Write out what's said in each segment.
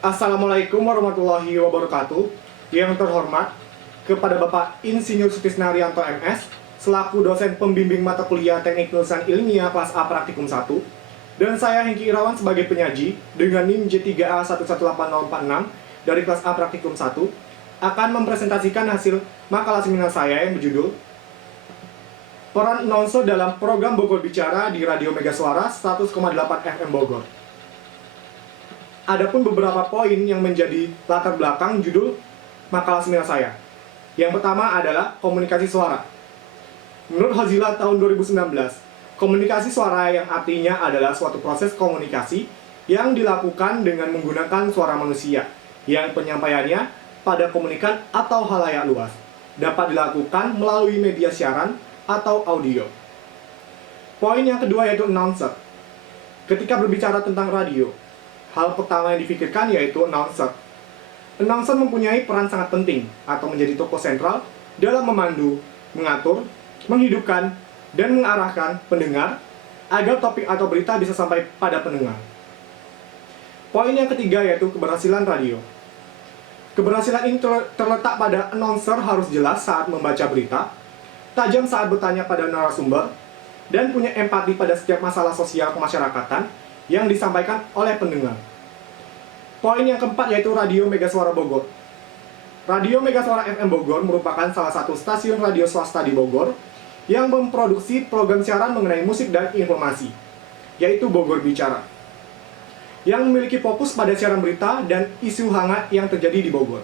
Assalamualaikum warahmatullahi wabarakatuh. Yang terhormat, kepada Bapak Insinyur Sutisnarianto MS, selaku dosen pembimbing mata kuliah Teknik Penulisan Ilmiah kelas A Praktikum 1, dan saya Hengki Irawan sebagai penyaji dengan NIM J3A118046 dari kelas A Praktikum 1, akan mempresentasikan hasil makalah seminar saya yang berjudul Peran Announcer dalam Program Bogor Bicara di Radio Mega Suara 100,8 FM Bogor. Adapun beberapa poin yang menjadi latar belakang judul makalah seminar saya. Yang pertama adalah komunikasi suara. Menurut Hazila tahun 2019, komunikasi suara yang artinya adalah suatu proses komunikasi yang dilakukan dengan menggunakan suara manusia, yang penyampaiannya pada komunikan atau halayak luas, dapat dilakukan melalui media siaran atau audio. Poin yang kedua yaitu announcer. Ketika berbicara tentang radio, hal pertama yang dipikirkan yaitu announcer. Announcer mempunyai peran sangat penting atau menjadi tokoh sentral dalam memandu, mengatur, menghidupkan, dan mengarahkan pendengar agar topik atau berita bisa sampai pada pendengar. Poin yang ketiga yaitu keberhasilan radio. Keberhasilan ini terletak pada announcer harus jelas saat membaca berita, tajam saat bertanya pada narasumber, dan punya empati pada setiap masalah sosial kemasyarakatan yang disampaikan oleh pendengar. Poin yang keempat yaitu Radio Mega Suara Bogor. Radio Mega Suara FM Bogor merupakan salah satu stasiun radio swasta di Bogor yang memproduksi program siaran mengenai musik dan informasi, yaitu Bogor Bicara, yang memiliki fokus pada siaran berita dan isu hangat yang terjadi di Bogor.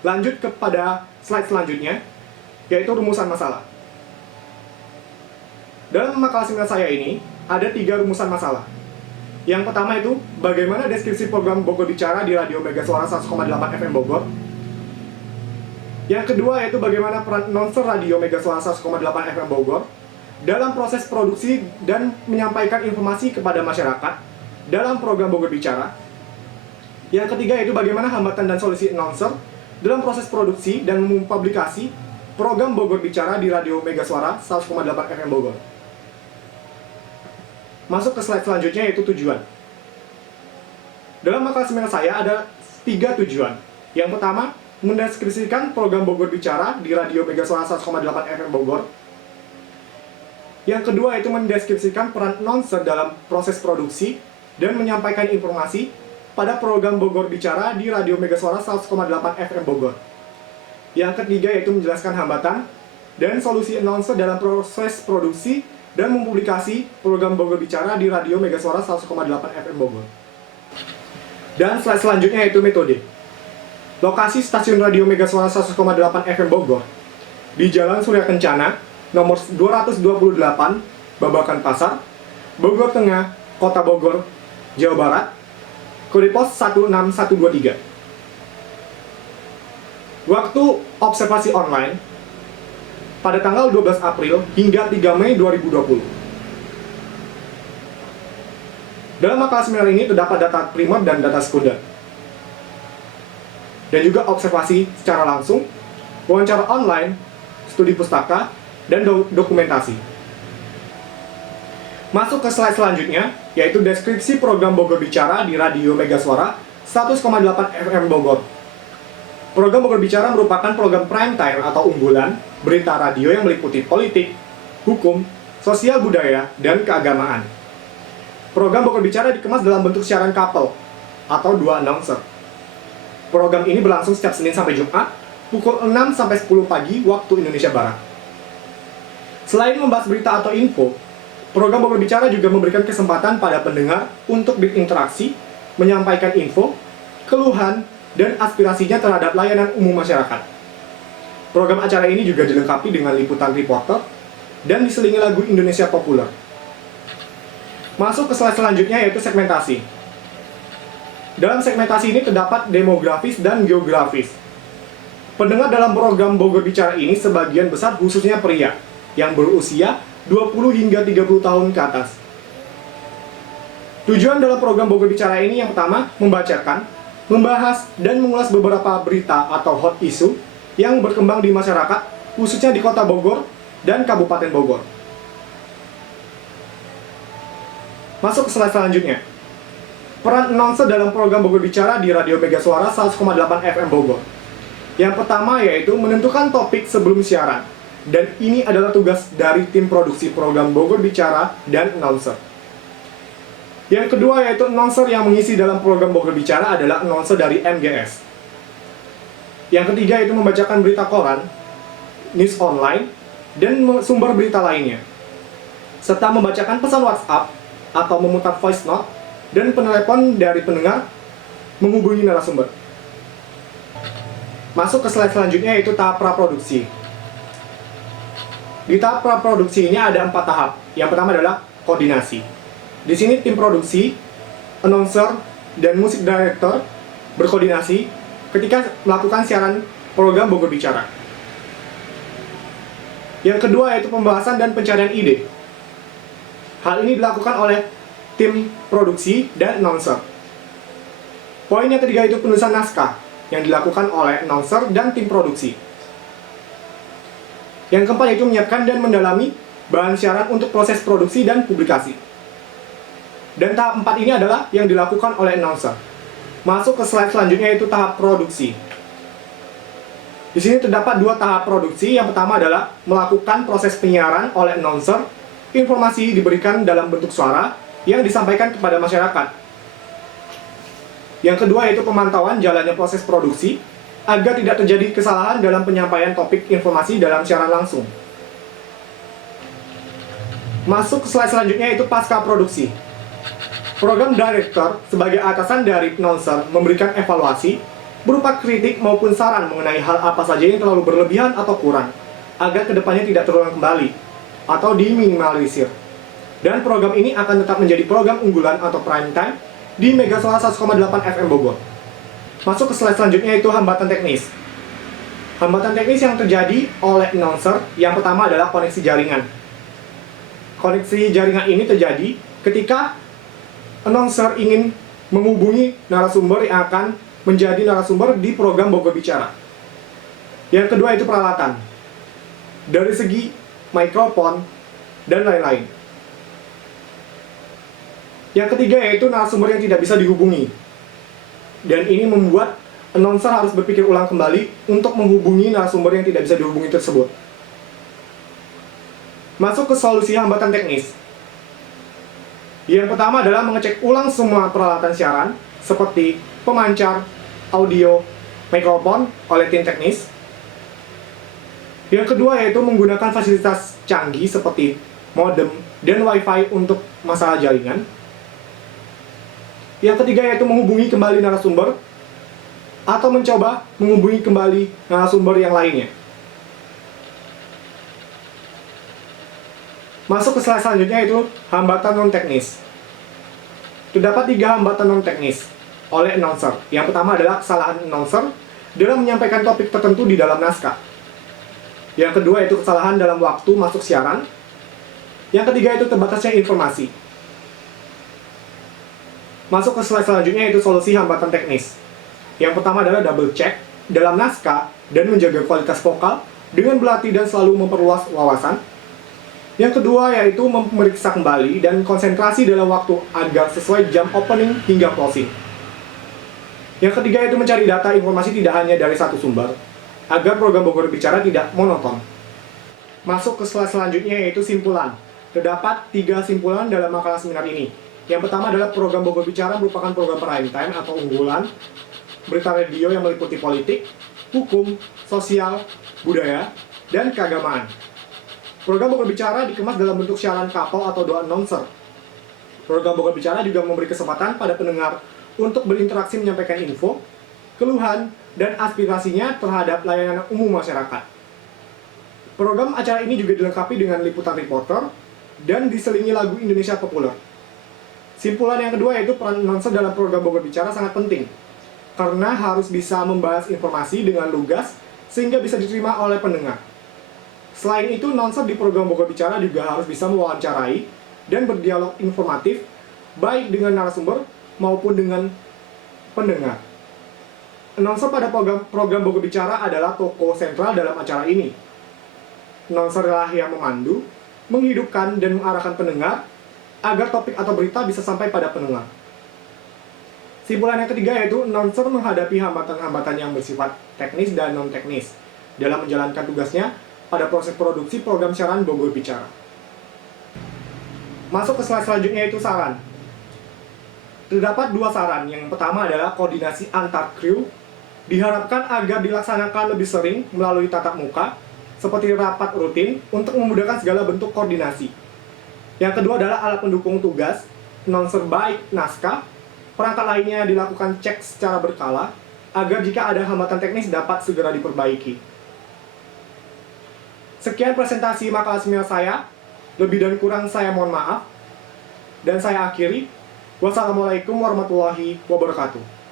Lanjut kepada slide selanjutnya, yaitu rumusan masalah. Dalam makalah seminar saya ini, ada 3 rumusan masalah. Yang pertama itu, bagaimana deskripsi program Bogor Bicara di Radio Mega Suara 100,8 FM Bogor. Yang kedua yaitu bagaimana peran announcer Radio Mega Suara 100,8 FM Bogor dalam proses produksi dan menyampaikan informasi kepada masyarakat dalam program Bogor Bicara. Yang ketiga yaitu bagaimana hambatan dan solusi announcer dalam proses produksi dan mempublikasi program Bogor Bicara di Radio Mega Suara 100,8 FM Bogor. Masuk ke slide selanjutnya yaitu tujuan. Dalam makalah seminar saya ada 3 tujuan. Yang pertama, mendeskripsikan program Bogor Bicara di Radio Mega Suara 100,8 FM Bogor. Yang kedua yaitu mendeskripsikan peran announcer dalam proses produksi dan menyampaikan informasi pada program Bogor Bicara di Radio Mega Suara 100,8 FM Bogor. Yang ketiga yaitu menjelaskan hambatan dan solusi announcer dalam proses produksi dan mempublikasi program Bogor Bicara di Radio Mega Suara 100,8 FM Bogor. Dan slide selanjutnya yaitu metode. Lokasi stasiun Radio Mega Suara 100,8 FM Bogor di Jalan Surya Kencana, nomor 228, Babakan Pasar, Bogor Tengah, Kota Bogor, Jawa Barat, kode pos 16123. Waktu observasi online pada tanggal 12 April hingga 3 Mei 2020. Dalam makalah seminar ini terdapat data primer dan data sekunder, dan juga observasi secara langsung, wawancara online, studi pustaka, dan dokumentasi. Masuk ke slide selanjutnya, yaitu deskripsi program Bogor Bicara di Radio Mega Suara 100,8 FM Bogor. Program Bogor Bicara merupakan program prime time atau unggulan berita radio yang meliputi politik, hukum, sosial budaya, dan keagamaan. Program Bogor Bicara dikemas dalam bentuk siaran couple atau 2 announcer. Program ini berlangsung setiap Senin sampai Jumat pukul 6 sampai 10 pagi waktu Indonesia Barat. Selain membahas berita atau info, program Bogor Bicara juga memberikan kesempatan pada pendengar untuk berinteraksi, menyampaikan info, keluhan, dan aspirasinya terhadap layanan umum masyarakat. Program acara ini juga dilengkapi dengan liputan reporter dan diselingi lagu Indonesia populer. Masuk ke slide selanjutnya yaitu segmentasi. Dalam segmentasi ini terdapat demografis dan geografis. Pendengar dalam program Bogor Bicara ini sebagian besar khususnya pria yang berusia 20 hingga 30 tahun ke atas. Tujuan dalam program Bogor Bicara ini yang pertama, membacakan, membahas, dan mengulas beberapa berita atau hot issue yang berkembang di masyarakat, khususnya di Kota Bogor dan Kabupaten Bogor. Masuk ke slide selanjutnya. Peran announcer dalam program Bogor Bicara di Radio Mega Suara 100,8 FM Bogor. Yang pertama yaitu menentukan topik sebelum siaran. Dan ini adalah tugas dari tim produksi program Bogor Bicara dan announcer. Yang kedua yaitu announcer yang mengisi dalam program Bogor Bicara adalah announcer dari MGS. Yang ketiga yaitu membacakan berita koran, news online, dan sumber berita lainnya. Serta membacakan pesan WhatsApp atau memutar voice note dan penelepon dari pendengar menghubungi narasumber. Masuk ke slide selanjutnya yaitu tahap praproduksi. Di tahap praproduksi ini ada 4 tahap. Yang pertama adalah koordinasi. Di sini tim produksi, announcer, dan music director berkoordinasi ketika melakukan siaran program Bogor Bicara. Yang kedua yaitu pembahasan dan pencarian ide. Hal ini dilakukan oleh tim produksi dan announcer. Poin yang ketiga itu penulisan naskah yang dilakukan oleh announcer dan tim produksi. Yang keempat itu menyiapkan dan mendalami bahan siaran untuk proses produksi dan publikasi. Dan tahap 4 ini adalah yang dilakukan oleh announcer. Masuk ke slide selanjutnya yaitu tahap produksi. Di sini terdapat 2 tahap produksi. Yang pertama adalah melakukan proses penyiaran oleh announcer. Informasi diberikan dalam bentuk suara yang disampaikan kepada masyarakat. Yang kedua yaitu pemantauan jalannya proses produksi agar tidak terjadi kesalahan dalam penyampaian topik informasi dalam siaran langsung. Masuk ke slide selanjutnya yaitu pasca produksi. Program director sebagai atasan dari announcer memberikan evaluasi berupa kritik maupun saran mengenai hal apa saja yang terlalu berlebihan atau kurang agar kedepannya tidak terulang kembali atau diminimalisir. Dan program ini akan tetap menjadi program unggulan atau prime time di Mega Suara 100,8 FM Bogor. Masuk ke slide selanjutnya yaitu hambatan teknis. Hambatan teknis yang terjadi oleh announcer yang pertama adalah koneksi jaringan. Koneksi jaringan ini terjadi ketika announcer ingin menghubungi narasumber yang akan menjadi narasumber di program Bogor Bicara. Yang kedua itu peralatan. Dari segi mikrofon dan lain-lain. Yang ketiga yaitu narasumber yang tidak bisa dihubungi. Dan ini membuat announcer harus berpikir ulang kembali untuk menghubungi narasumber yang tidak bisa dihubungi tersebut. Masuk ke solusi hambatan teknis. Yang pertama adalah mengecek ulang semua peralatan siaran seperti pemancar, audio, mikrofon oleh tim teknis. Yang kedua yaitu menggunakan fasilitas canggih seperti modem dan wifi untuk masalah jaringan. Yang ketiga yaitu menghubungi kembali narasumber atau mencoba menghubungi kembali narasumber yang lainnya. Masuk ke slide selanjutnya yaitu hambatan non-teknis. Terdapat 3 hambatan non-teknis oleh announcer. Yang pertama adalah kesalahan announcer dalam menyampaikan topik tertentu di dalam naskah. Yang kedua yaitu kesalahan dalam waktu masuk siaran. Yang ketiga itu terbatasnya informasi. Masuk ke slide selanjutnya yaitu solusi hambatan teknis. Yang pertama adalah double check dalam naskah dan menjaga kualitas vokal dengan berlatih dan selalu memperluas wawasan. Yang kedua yaitu memeriksa kembali dan konsentrasi dalam waktu agar sesuai jam opening hingga closing. Yang ketiga yaitu mencari data informasi tidak hanya dari satu sumber agar program Bogor Bicara tidak monoton. Masuk ke slide selanjutnya yaitu simpulan. Terdapat 3 simpulan dalam makalah seminar ini. Yang pertama adalah program Bogor Bicara merupakan program prime time atau unggulan, berita radio yang meliputi politik, hukum, sosial, budaya, dan keagamaan. Program Bogor Bicara dikemas dalam bentuk siaran kapal atau doa announcer. Program Bogor Bicara juga memberi kesempatan pada pendengar untuk berinteraksi menyampaikan info, keluhan, dan aspirasinya terhadap layanan umum masyarakat. Program acara ini juga dilengkapi dengan liputan reporter dan diselingi lagu Indonesia populer. Simpulan yang kedua yaitu peran announcer dalam program Bogor Bicara sangat penting karena harus bisa membahas informasi dengan lugas sehingga bisa diterima oleh pendengar. Selain itu, announcer di program Bogor Bicara juga harus bisa mewawancarai dan berdialog informatif baik dengan narasumber maupun dengan pendengar. Announcer pada program Bogor Bicara adalah tokoh sentral dalam acara ini. Announcer lah yang memandu, menghidupkan dan mengarahkan pendengar agar topik atau berita bisa sampai pada pendengar. Simpulan yang ketiga yaitu announcer menghadapi hambatan-hambatan yang bersifat teknis dan non-teknis dalam menjalankan tugasnya pada proses produksi program siaran Bogor Bicara. Masuk ke slide selanjutnya yaitu saran. Terdapat dua saran. Yang pertama adalah koordinasi antar kru. Diharapkan agar dilaksanakan lebih sering melalui tatap muka, seperti rapat rutin untuk memudahkan segala bentuk koordinasi. Yang kedua adalah alat pendukung tugas, announcer baik naskah. Perangkat lainnya dilakukan cek secara berkala, agar jika ada hambatan teknis dapat segera diperbaiki. Sekian presentasi makalah seminar saya, lebih dan kurang saya mohon maaf, dan saya akhiri. Wassalamualaikum warahmatullahi wabarakatuh.